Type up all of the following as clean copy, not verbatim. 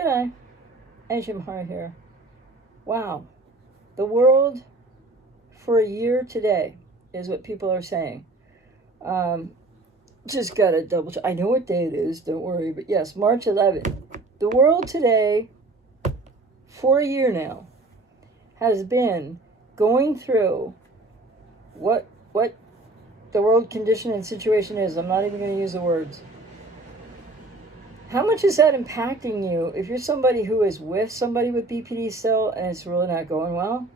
G'day, Ancient Mahara here. Wow, the world for a year today is what people are saying. Um, just gotta double check. I know what day it is, don't worry, but yes, March 11th. The world today, for a year now, has been going through what the world condition and situation is. I'm not even going to use the words. How much is that impacting you if you're somebody who is with somebody with BPD still and it's really not going well?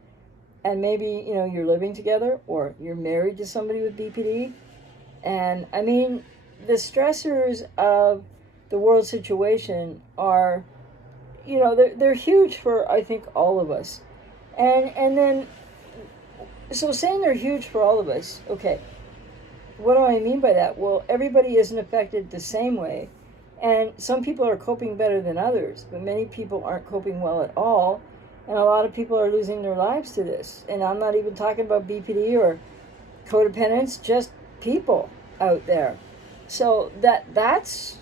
And maybe, you're living together or you're married to somebody with BPD. And I mean, the stressors of the world situation are, they're huge for, I think, all of us. And then, so saying they're huge for all of us, okay, what do I mean by that? Well, everybody isn't affected the same way. And some people are coping better than others, but many people aren't coping well at all. And a lot of people are losing their lives to this. And I'm not even talking about BPD or codependence, just people out there. So that's,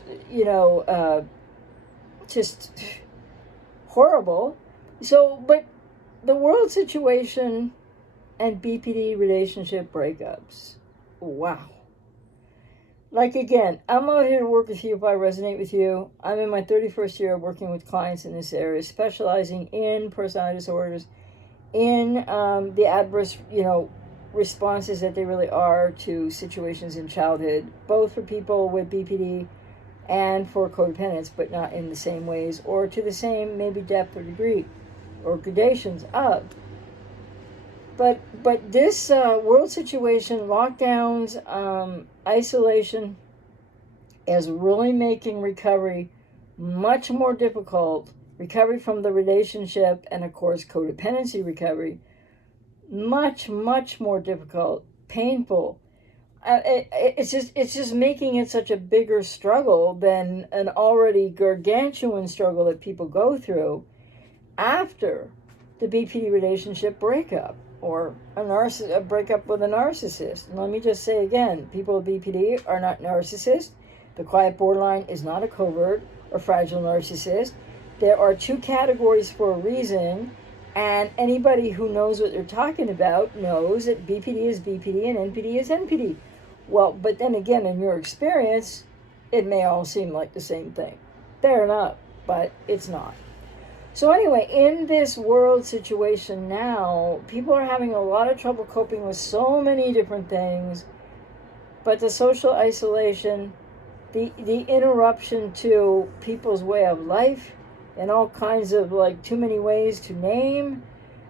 just horrible. So, but the world situation and BPD relationship breakups, wow. Like, again, I'm out here to work with you if I resonate with you. I'm in my 31st year of working with clients in this area, specializing in personality disorders, in the adverse, responses that they really are to situations in childhood, both for people with BPD and for codependence, but not in the same ways or to the same maybe depth or degree or gradations of. But this world situation, lockdowns, isolation, is really making recovery much more difficult. Recovery from the relationship and, of course, codependency recovery, much, much more difficult, painful. It's just making it such a bigger struggle than an already gargantuan struggle that people go through after the BPD relationship breakup or a breakup with a narcissist. And let me just say again, people with BPD are not narcissists. The quiet borderline is not a covert or fragile narcissist. There are two categories for a reason, and anybody who knows what they're talking about knows that BPD is BPD and NPD is NPD. Well, but then again, in your experience, it may all seem like the same thing. Fair enough, but it's not. So anyway, in this world situation now, people are having a lot of trouble coping with so many different things, but the social isolation, the interruption to people's way of life, and all kinds of, too many ways to name.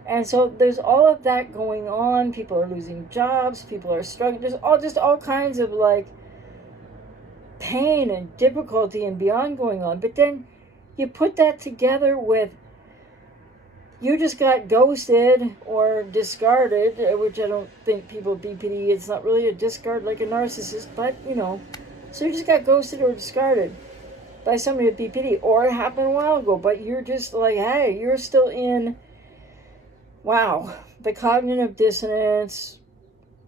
And so there's all of that going on. People are losing jobs, people are struggling. There's all kinds of, pain and difficulty and beyond going on. But then you put that together with you just got ghosted or discarded, which I don't think people with BPD, it's not really a discard like a narcissist, but, so you just got ghosted or discarded by somebody with BPD, or it happened a while ago, but you're just like, hey, you're still in, wow, the cognitive dissonance,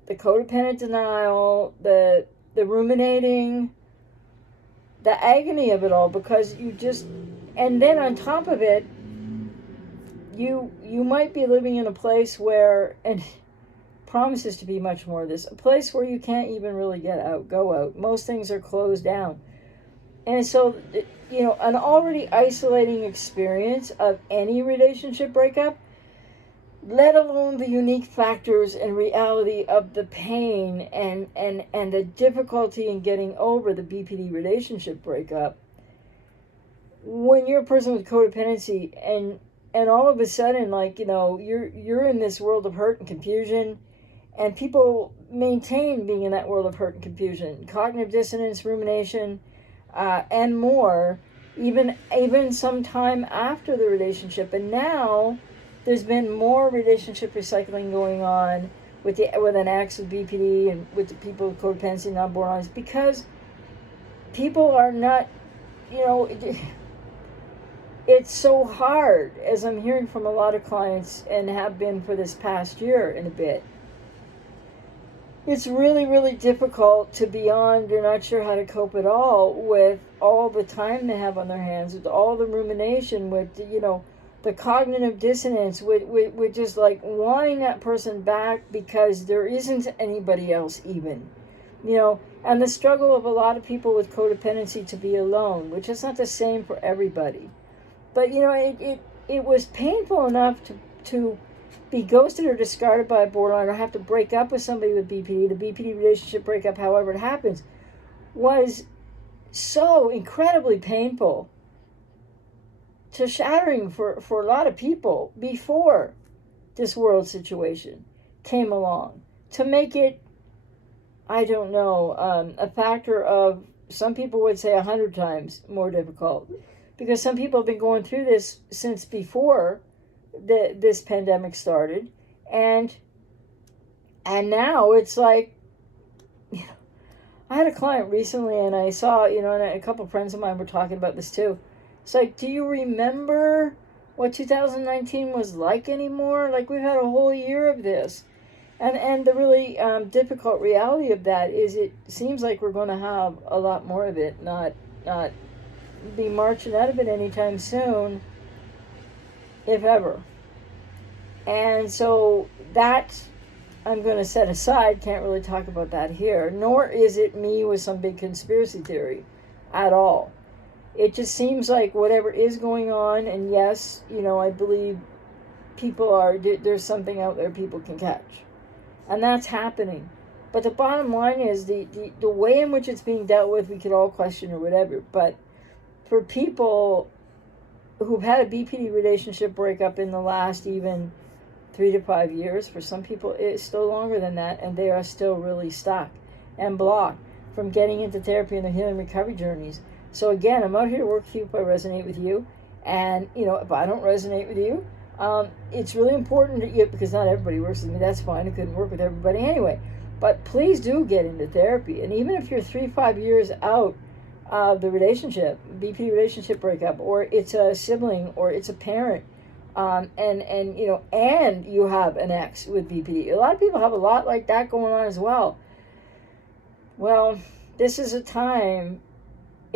the codependent denial, the ruminating, the agony of it all, because you just, and then on top of it, you might be living in a place where, and promises to be much more of this, a place where you can't even really go out. Most things are closed down. And so, an already isolating experience of any relationship breakup, let alone the unique factors and reality of the pain and the difficulty in getting over the BPD relationship breakup. When you're a person with codependency and all of a sudden, you're in this world of hurt and confusion, and people maintain being in that world of hurt and confusion, cognitive dissonance, rumination, and more, even some time after the relationship. And now there's been more relationship recycling going on with an ex with BPD and with the people with codependency, non-borderlines, because people are not, it's so hard, as I'm hearing from a lot of clients and have been for this past year and a bit. it's really, really difficult to beyond, you're not sure how to cope at all with all the time they have on their hands, with all the rumination, with, the cognitive dissonance, with just like wanting that person back because there isn't anybody else even, and the struggle of a lot of people with codependency to be alone, which is not the same for everybody. But, it was painful enough to be ghosted or discarded by a borderline or have to break up with somebody with BPD, the BPD relationship breakup, however it happens, was so incredibly painful to shattering for a lot of people before this world situation came along, to make it, I don't know, a factor of, some people would say 100 times more difficult, because some people have been going through this since before this pandemic started, and now it's like, I had a client recently, and I saw, and a couple of friends of mine were talking about this too. It's like, do you remember what 2019 was like anymore? Like, we've had a whole year of this. And the really difficult reality of that is it seems like we're going to have a lot more of it, not be marching out of it anytime soon, if ever. And so that I'm going to set aside, can't really talk about that here, nor is it me with some big conspiracy theory at all. It just seems like whatever is going on, and yes, I believe there's something out there people can catch. And that's happening. But the bottom line is the way in which it's being dealt with, we could all question or whatever. But for people who've had a BPD relationship breakup in the last even 3 to 5 years, for some people it's still longer than that, and they are still really stuck and blocked from getting into therapy and their healing recovery journeys. So again, I'm out here to work with you if I resonate with you. And, if I don't resonate with you, it's really important that you, because not everybody works with me, that's fine, I couldn't work with everybody anyway. But please do get into therapy. And even if you're 3-5 years out of the relationship, BP relationship breakup, or it's a sibling, or it's a parent, and you have an ex with BPD. A lot of people have a lot like that going on as well. Well, this is a time,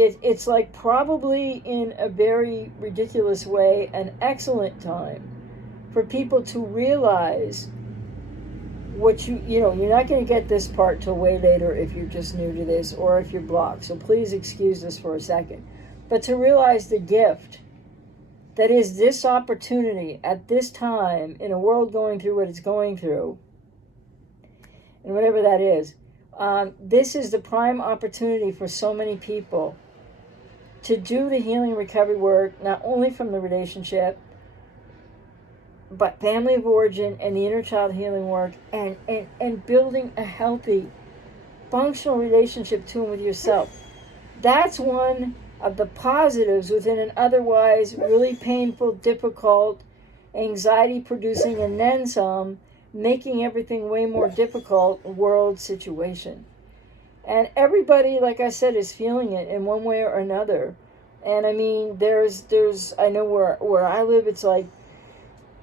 it's like probably in a very ridiculous way, an excellent time for people to realize what you're not going to get this part till way later if you're just new to this or if you're blocked. So please excuse this for a second. But to realize the gift that is this opportunity at this time in a world going through what it's going through, and whatever that is, this is the prime opportunity for so many people to do the healing recovery work, not only from the relationship, but family of origin and the inner child healing work, and building a healthy, functional relationship to and with yourself. That's one of the positives within an otherwise really painful, difficult, anxiety-producing, and then some, making everything way more difficult world situation. And everybody, like I said, is feeling it in one way or another. And I mean, there's I know where I live, it's like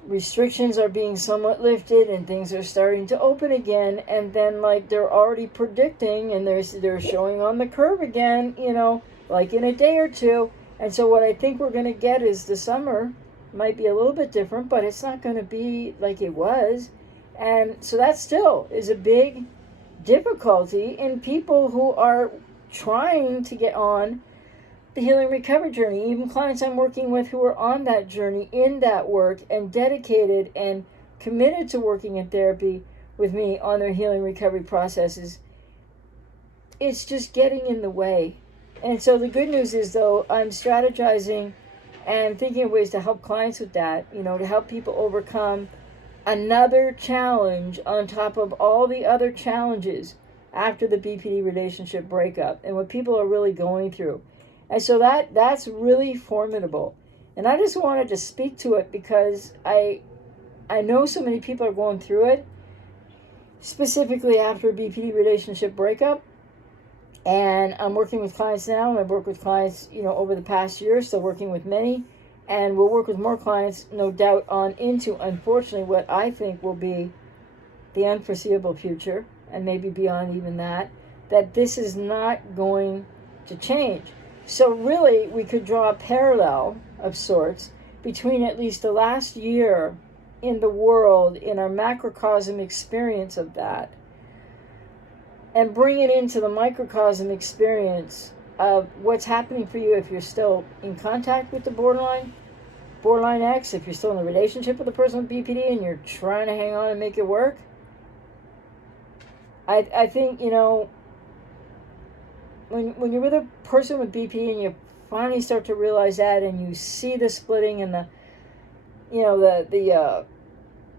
restrictions are being somewhat lifted and things are starting to open again, and then like they're already predicting and they're showing on the curve again, like in a day or two. And so what I think we're going to get is the summer might be a little bit different, but it's not going to be like it was. And so that still is a big difficulty in people who are trying to get on the healing recovery journey. Even clients I'm working with who are on that journey, in that work, and dedicated and committed to working in therapy with me on their healing recovery processes, it's just getting in the way. And so the good news is, though, I'm strategizing and thinking of ways to help clients with that, to help people overcome another challenge on top of all the other challenges after the BPD relationship breakup and what people are really going through. And so that's really formidable. And I just wanted to speak to it because I know so many people are going through it, specifically after a BPD relationship breakup. And I'm working with clients now, and I've worked with clients, over the past year, still working with many. And we'll work with more clients, no doubt, on into, unfortunately, what I think will be the unforeseeable future. and maybe beyond even that, that this is not going to change. So really, we could draw a parallel of sorts between at least the last year in the world, in our macrocosm experience of that, and bring it into the microcosm experience of what's happening for you if you're still in contact with the borderline X, if you're still in a relationship with a person with BPD and you're trying to hang on and make it work. I think, when you're with a person with BPD and you finally start to realize that, and you see the splitting and the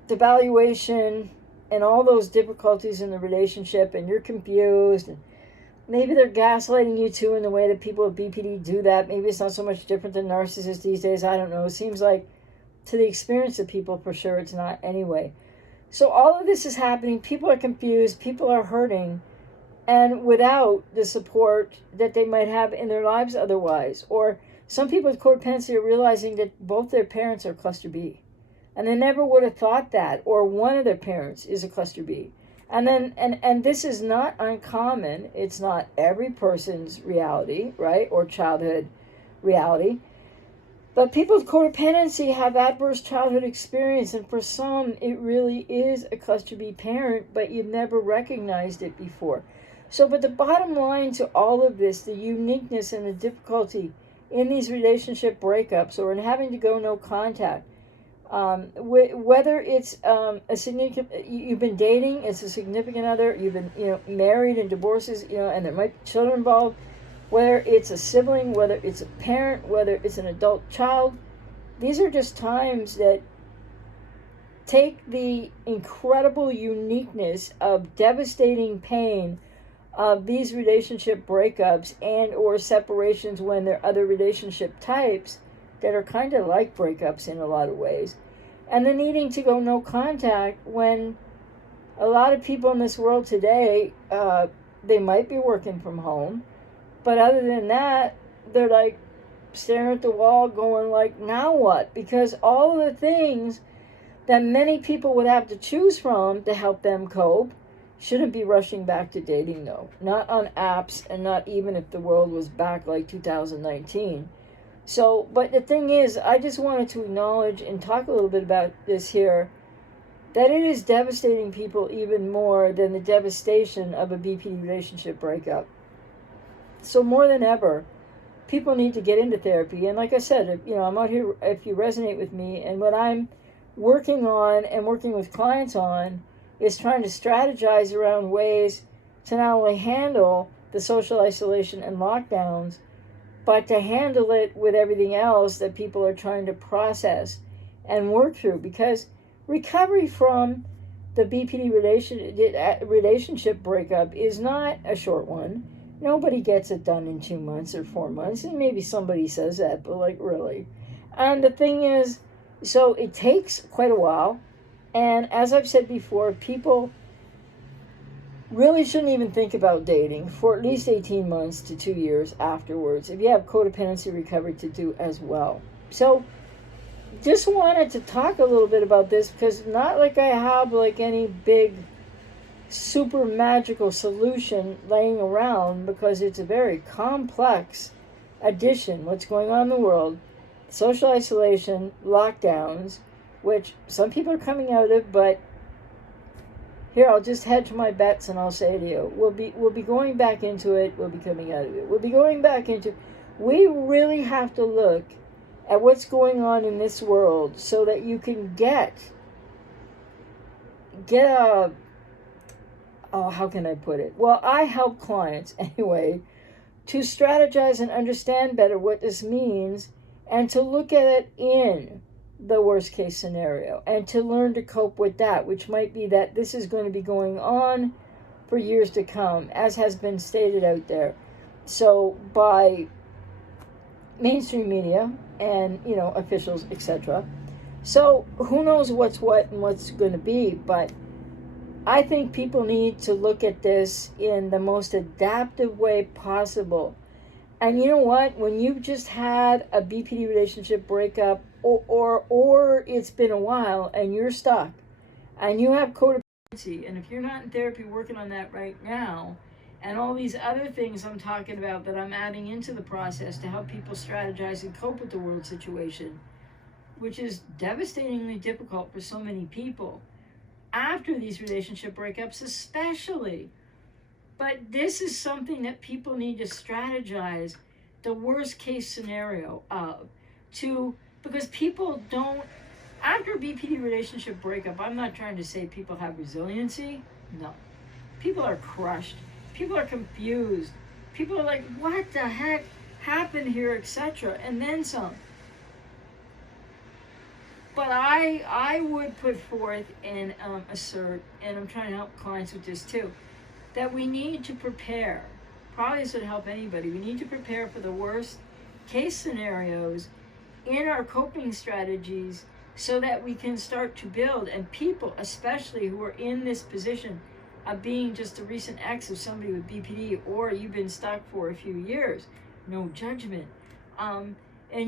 devaluation and all those difficulties in the relationship, and you're confused, and maybe they're gaslighting you too in the way that people with BPD do that. Maybe it's not so much different than narcissists these days. I don't know. It seems like, to the experience of people, for sure, it's not anyway. So all of this is happening. People are confused. People are hurting. And without the support that they might have in their lives otherwise. Or some people with codependency are realizing that both their parents are cluster B. And they never would have thought that. Or one of their parents is a cluster B. And then, and this is not uncommon. It's not every person's reality, right? Or childhood reality. But people with codependency have adverse childhood experience. And for some, it really is a cluster B parent, but you've never recognized it before. So, but the bottom line to all of this, the uniqueness and the difficulty in these relationship breakups or in having to go no contact, whether it's a significant, you've been dating, it's a significant other, you've been married and divorces, and there might be children involved, whether it's a sibling, whether it's a parent, whether it's an adult child, these are just times that take the incredible uniqueness of devastating pain of these relationship breakups and or separations when there are other relationship types that are kind of like breakups in a lot of ways, and the needing to go no contact when a lot of people in this world today, they might be working from home, but other than that, they're like staring at the wall going like, now what? Because all of the things that many people would have to choose from to help them cope shouldn't be rushing back to dating, though. Not on apps, and not even if the world was back like 2019. So, but the thing is, I just wanted to acknowledge and talk a little bit about this here, that it is devastating people even more than the devastation of a BPD relationship breakup. So more than ever, people need to get into therapy. And like I said, I'm out here, if you resonate with me, and what I'm working on and working with clients on is trying to strategize around ways to not only handle the social isolation and lockdowns, but to handle it with everything else that people are trying to process and work through. Because recovery from the BPD relationship breakup is not a short one. Nobody gets it done in 2 months or 4 months, and maybe somebody says that, but like, really. And the thing is, so it takes quite a while. And as I've said before, people really shouldn't even think about dating for at least 18 months to 2 years afterwards, if you have codependency recovery to do as well. So just wanted to talk a little bit about this, because not like I have like any big super magical solution laying around, because it's a very complex addition, what's going on in the world, social isolation, lockdowns, which some people are coming out of, but here, I'll just hedge my bets and I'll say to you, we'll be going back into it, we'll be coming out of it. We'll be going back into, we really have to look at what's going on in this world so that you can get a, how can I put it? Well, I help clients anyway to strategize and understand better what this means, and to look at it in the worst case scenario, and to learn to cope with that, which might be that this is going to be going on for years to come, as has been stated out there. So by mainstream media and, officials, etc. So who knows what's what and what's going to be, but I think people need to look at this in the most adaptive way possible. And you know what? When you've just had a BPD relationship breakup, or it's been a while and you're stuck and you have codependency And if you're not in therapy working on that right now, and all these other things I'm talking about that I'm adding into the process to help people strategize and cope with the world situation, which is devastatingly difficult for so many people after these relationship breakups, especially. But this is something that people need to strategize the worst case scenario of, to, because people don't, after a BPD relationship breakup, I'm not trying to say people have resiliency. No. People are crushed. People are confused. People are like, what the heck happened here, etc. And then some. But I would put forth and assert, and I'm trying to help clients with this too, that we need to prepare. Probably this would help anybody. We need to prepare for the worst case scenarios in our coping strategies so that we can start to build. And people, especially who are in this position of being just a recent ex of somebody with BPD, or you've been stuck for a few years, no judgment. And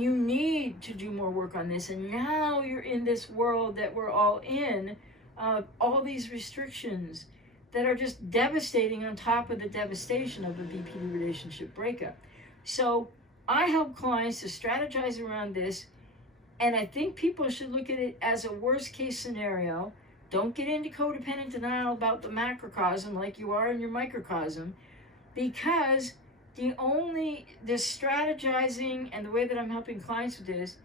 you need to do more work on this. And now you're in this world that we're all in, all these restrictions that are just devastating on top of the devastation of a BPD relationship breakup. So I help clients to strategize around this, and I think people should look at it as a worst case scenario. Don't get into codependent denial about the macrocosm like you are in your microcosm, because the strategizing and the way that I'm helping clients with this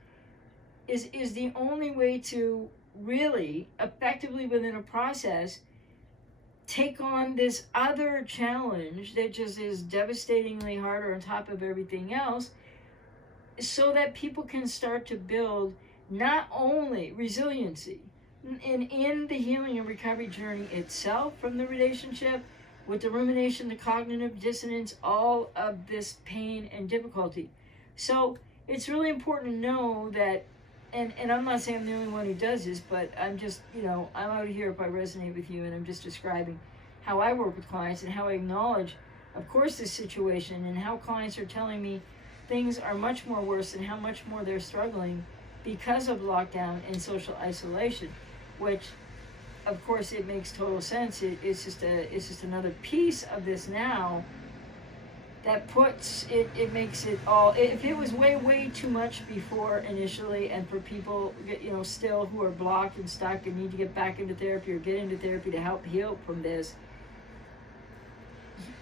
is the only way to really effectively within a process take on this other challenge that just is devastatingly harder on top of everything else, so that people can start to build not only resiliency in the healing and recovery journey itself from the relationship, with the rumination, the cognitive dissonance, all of this pain and difficulty. So it's really important to know that, and I'm not saying I'm the only one who does this, but I'm just, I'm out here if I resonate with you, and I'm just describing how I work with clients and how I acknowledge, of course, this situation, and how clients are telling me things are much more worse and how much more they're struggling because of lockdown and social isolation, which, of course, it makes total sense. It's just another piece of this now that puts it. It makes it all. If it was way too much before initially, and for people, still who are blocked and stuck and need to get back into therapy or get into therapy to help heal from this,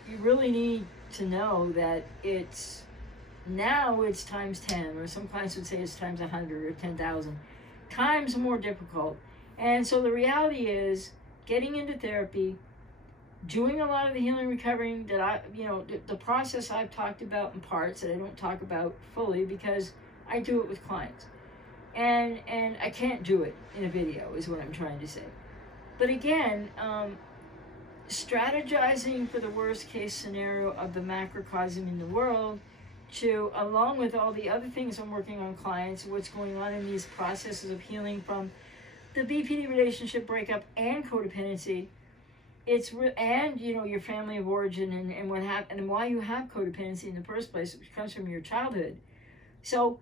you really need to know that it's times 10, or some clients would say it's times 100 or 10,000 times more difficult. And so the reality is, getting into therapy, doing a lot of the healing recovery that the process I've talked about in parts that I don't talk about fully because I do it with clients. And I can't do it in a video is what I'm trying to say. But again, strategizing for the worst case scenario of the macrocosm in the world, to, along with all the other things I'm working on clients, what's going on in these processes of healing from the BPD relationship breakup and codependency, and your family of origin and what happened and why you have codependency in the first place, which comes from your childhood. So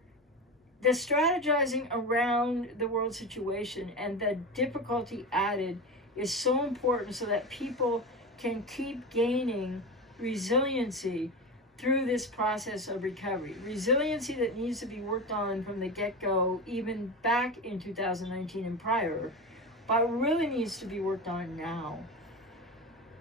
the strategizing around the world situation and the difficulty added is so important, so that people can keep gaining resiliency through this process of recovery. Resiliency that needs to be worked on from the get-go, even back in 2019 and prior, but really needs to be worked on now.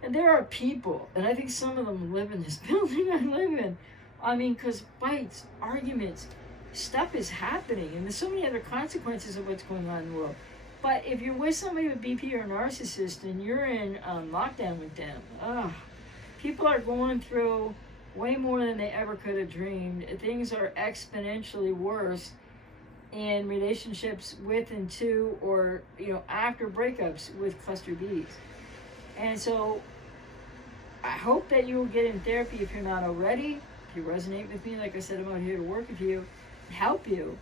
And there are people, and I think some of them live in this building I live in. I mean, because fights, arguments, stuff is happening, and there's so many other consequences of what's going on in the world. But if you're with somebody with BP or a narcissist and you're in lockdown with them, people are going through way more than they ever could have dreamed. Things are exponentially worse in relationships with and to, or after breakups with cluster Bs. And so I hope that you will get in therapy if you're not already. If you resonate with me, like I said, I'm out here to work with you, help you.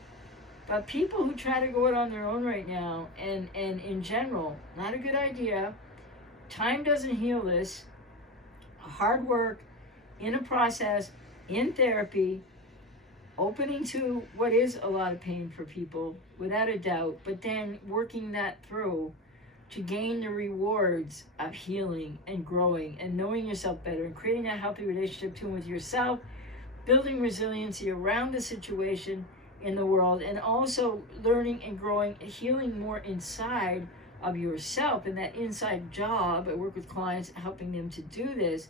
But people who try to go it on their own right now, and in general, not a good idea. Time doesn't heal this. Hard work, in a process, in therapy, opening to what is a lot of pain for people, without a doubt, but then working that through to gain the rewards of healing and growing and knowing yourself better and creating a healthy relationship too with yourself, building resiliency around the situation in the world, and also learning and growing and healing more inside of yourself. And that inside job, I work with clients helping them to do this,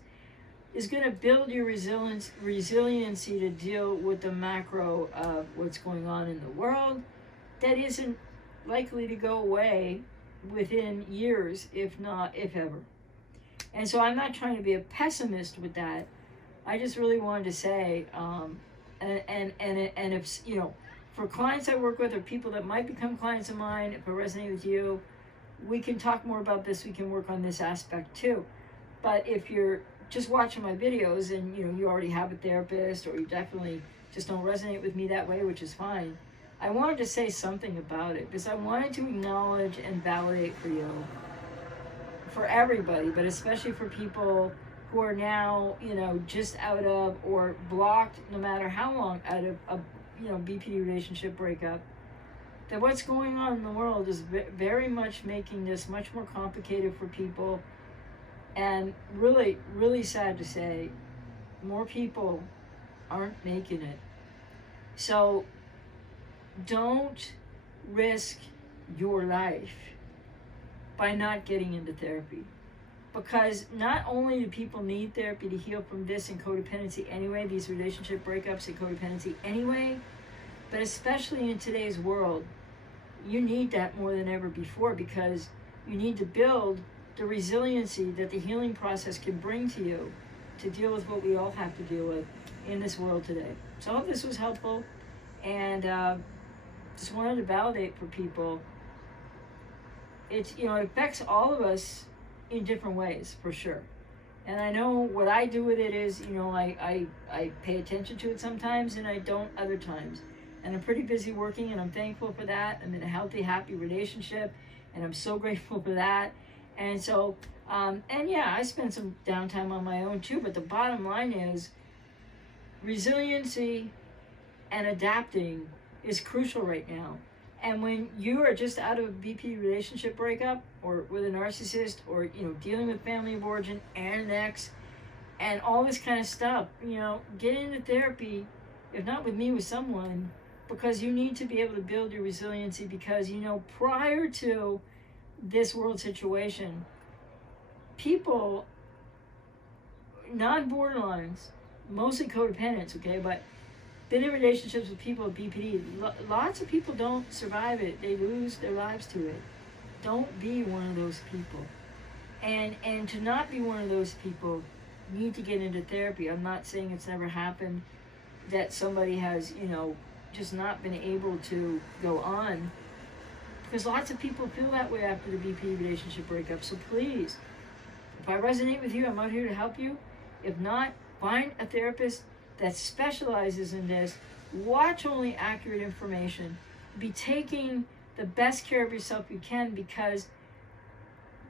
is going to build your resiliency to deal with the macro of what's going on in the world that isn't likely to go away within years, if ever. And so I'm not trying to be a pessimist with that. I just really wanted to say, and if, you know, for clients I work with or people that might become clients of mine, if it resonates with you, we can talk more about this. We can work on this aspect too. But if you're just watching my videos and, you know, you already have a therapist, or you definitely just don't resonate with me that way, which is fine, I wanted to say something about it because I wanted to acknowledge and validate for you, for everybody, but especially for people who are now, you know, just out of or blocked, no matter how long, out of a, you know, BPD relationship breakup, that what's going on in the world is very much making this much more complicated for people. And really, really sad to say, more people aren't making it. So don't risk your life by not getting into therapy. Because not only do people need therapy to heal from this and codependency anyway, these relationship breakups and codependency anyway, but especially in today's world, you need that more than ever before, because you need to build the resiliency that the healing process can bring to you to deal with what we all have to deal with in this world today. So I hope this was helpful, and just wanted to validate for people. It's, you know, it affects all of us in different ways, for sure. And I know what I do with it is, you know, I pay attention to it sometimes and I don't other times. And I'm pretty busy working, and I'm thankful for that. I'm in a healthy, happy relationship, and I'm so grateful for that. And so, and yeah, I spend some downtime on my own too, but the bottom line is resiliency and adapting is crucial right now. And when you are just out of a BP relationship breakup, or with a narcissist, or, you know, dealing with family of origin and an ex and all this kind of stuff, you know, get into therapy, if not with me, with someone, because you need to be able to build your resiliency. Because, you know, prior to this world situation, people, non-borderlines, mostly codependents, okay, but been in relationships with people with BPD, lots of people don't survive it. They lose their lives to it. Don't be one of those people. And to not be one of those people, you need to get into therapy. I'm not saying it's never happened that somebody has, you know, just not been able to go on, because lots of people feel that way after the BP relationship breakup. So please, if I resonate with you, I'm out here to help you. If not, find a therapist that specializes in this. Watch only accurate information. Be taking the best care of yourself you can, because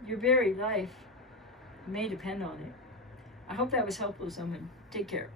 your very life may depend on it. I hope that was helpful to someone. Take care.